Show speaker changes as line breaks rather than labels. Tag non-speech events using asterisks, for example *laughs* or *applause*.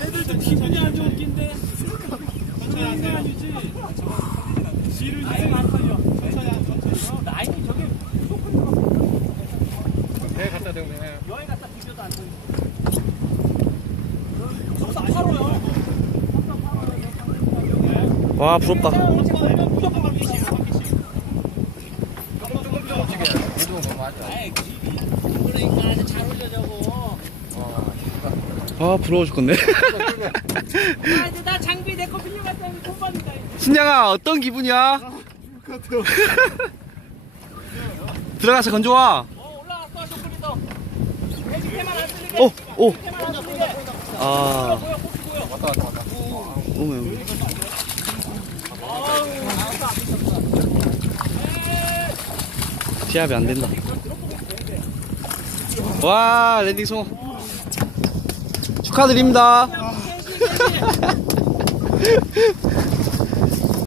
애들도 기분이 안 좋은 낀데. 천천히 하세요. 뒤를 이제 안 털려. 천천히 하 천천히. 라인이 저게
배 갖다 대고 해.
여행 갔다 비벼도 안. 속상 팔아요.
와 부럽다
무조건 그러니까 아주 잘 올려 저거.
아 부러워 죽겠네
아, 이제 나 장비 내 거 빌려갔다 돈 받는다.
신장아 어떤 기분이야? *laughs* 들어가서 건져와
어, 올라왔어, 쇼크리더. 해지태만 안 쓸리게.
오! 오!
안.
아.
왔다 갔다 왔다.
오면 시합이 안 된다 와 랜딩 성공 축하드립니다 *laughs* *laughs*